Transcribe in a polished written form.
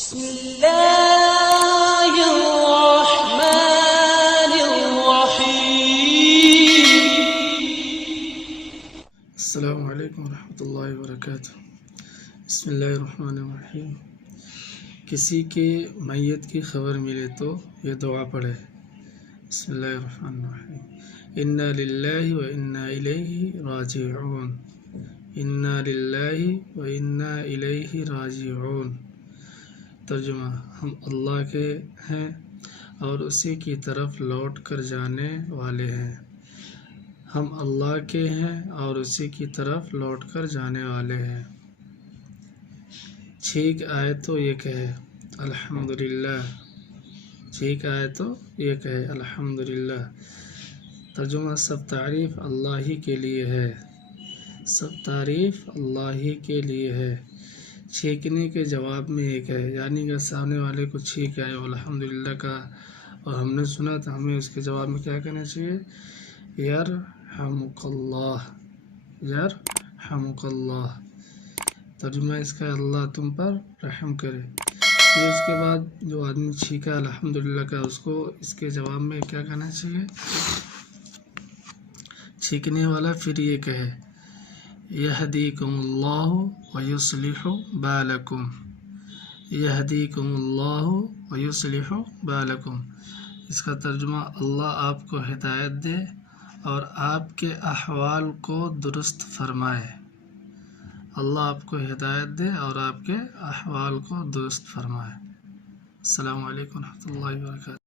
بسم الله الرحمن الرحيم. السلام علیکم ورحمۃ اللہ وبرکاتہ. بسم اللہ الرحمن الرحیم. کسی کے میت کی خبر ملے تو یہ دعا پڑھے. بسم اللہ الرحمن الرحیم. انا للہ و انا الیہ راجعون. انا للہ و انا الیہ راجعون. ترجمہ: ہم اللہ کے ہیں اور اسی کی طرف لوٹ کر جانے والے ہیں. ہم اللہ کے ہیں اور اسی کی طرف لوٹ کر جانے والے ہیں. ٹھیک آئے تو یہ کہے الحمدللہ. ٹھیک آئے تو یہ کہے الحمدللہ. ترجمہ: سب تعریف اللہ ہی کے لیے ہے. سب تعریف اللہ ہی کے لیے ہے. چھینکنے کے جواب میں یہ کہے، یعنی کہ سامنے والے کو چھینک آئے الحمدللہ کا اور ہم نے سنا تو ہمیں اس کے جواب میں کیا کہنا چاہیے؟ یرحمک اللہ. یرحمک اللہ. ترجمہ اس کا: اللہ تم پر رحم کرے. پھر اس کے بعد جو آدمی چھینکا الحمدللہ کا اس کو اس کے جواب میں کیا کہنا چاہیے؟ چھینکنے والا پھر یہ کہے یہدیکم اللہ ویصلح بالکم. یہدیکم اللہ ویصلح بالکم. اس کا ترجمہ: اللہ آپ کو ہدایت دے اور آپ کے احوال کو درست فرمائے. اللہ آپ کو ہدایت دے اور آپ کے احوال کو درست فرمائے. السلام علیکم ورحمۃ اللہ وبرکاتہ.